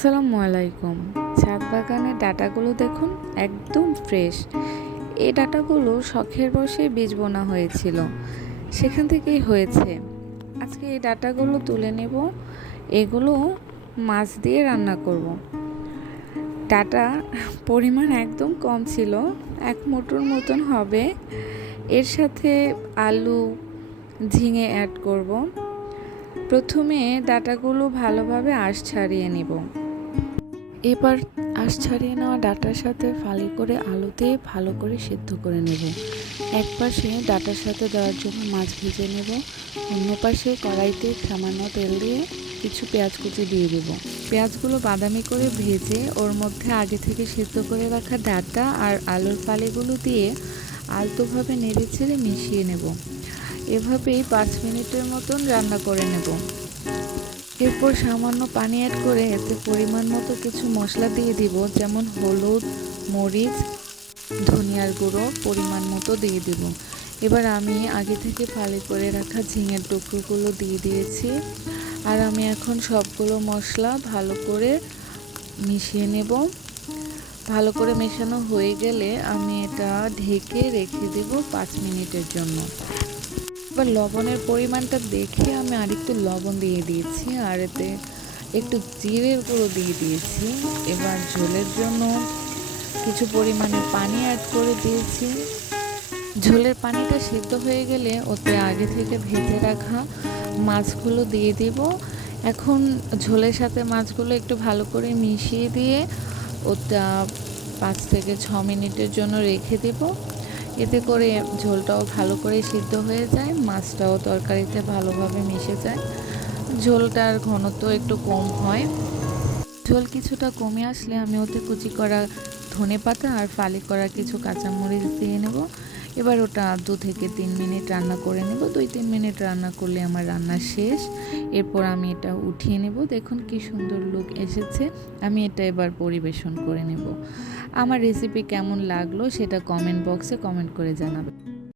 আসসালামু আলাইকুম। ছাদ বাগানের ডাঁটাগুলো দেখুন, একদম ফ্রেশ। এই ডাঁটাগুলো শখের বশে বীজ বোনা হয়েছিল, সেখান থেকেই হয়েছে। আজকে এই ডাঁটাগুলো তুলে নেব, এগুলো মাছ দিয়ে রান্না করব। ডাঁটা পরিমাণ একদম কম ছিল, 1 মুঠোর মতন হবে। এর সাথে আলু, ঝিঙে অ্যাড করব। প্রথমে ডাঁটাগুলো ভালোভাবে আঁশ ছাড়িয়ে নেব। এবার আঁশ ছাড়িয়ে নেওয়া ডাঁটার সাথে ফালি করে আলু দিয়ে ভালো করে সিদ্ধ করে নেব। এক পাশে ডাঁটার সাথে দেওয়ার জন্য মাছ ভেজে নেব, অন্য পাশে কড়াইতে সামান্য তেল দিয়ে কিছু পেঁয়াজ কুচি দিয়ে দেব। পেঁয়াজগুলো বাদামি করে ভেজে ওর মধ্যে আগে থেকে সিদ্ধ করে রাখা ডাঁটা আর আলুর ফালিগুলো দিয়ে আলতোভাবে নেড়ে ছেড়ে মিশিয়ে নেব। এভাবেই 5 মিনিটের মতন রান্না করে নেব। এরপর সামান্য পানি অ্যাড করে এতে পরিমাণ মতো কিছু মশলা দিয়ে দিব, যেমন হলুদ, মরিচ, ধনিয়ার গুঁড়ো পরিমাণ মতো দিয়ে দিব। এবার আমি আগে থেকে ফালি করে রাখা ঝিঙের টুকরোগুলো দিয়ে দিয়েছি। আর আমি এখন সবগুলো মশলা ভালো করে মিশিয়ে নেব। ভালো করে মেশানো হয়ে গেলে আমি এটা ঢেকে রেখে দেব 5 মিনিটের জন্য। এবার লবণের পরিমাণটা দেখে আমি আরেকটু লবণ দিয়ে দিয়েছি, আর এতে একটু জিরের গুঁড়ো দিয়ে দিয়েছি। এবার ঝোলের জন্য কিছু পরিমাণে পানি অ্যাড করে দিয়েছি। ঝোলের পানিটা সিদ্ধ হয়ে গেলে ওতে আগে থেকে ভেজে রাখা মাছগুলো দিয়ে দিব। এখন ঝোলের সাথে মাছগুলো একটু ভালো করে মিশিয়ে দিয়ে ওটা 5 থেকে 6 মিনিটের জন্য রেখে দেব। এতে করে ঝোলটাও ভালো করে সিদ্ধ হয়ে যায়, মাছটাও তরকারিতে ভালোভাবে মিশে যায়, ঝোলটার ঘনত্ব একটু কম হয়। ঝোল কিছুটা কমে আসলে আমি ওতে কুচি করা ধনেপাতা আর ফালি করা কিছু কাঁচামরিচ দিয়ে নেব। এবার ওটা 2 থেকে 3 মিনিট রান্না করে নেব। 2-3 মিনিট রান্না করলে আমার রান্না শেষ। এরপর আমি এটা উঠিয়ে নেব। দেখুন কি সুন্দর লুক এসেছে। আমি এটা এবার পরিবেশন করে নেব। আমার রেসিপি কেমন লাগলো সেটা কমেন্ট বক্সে কমেন্ট করে জানাবেন।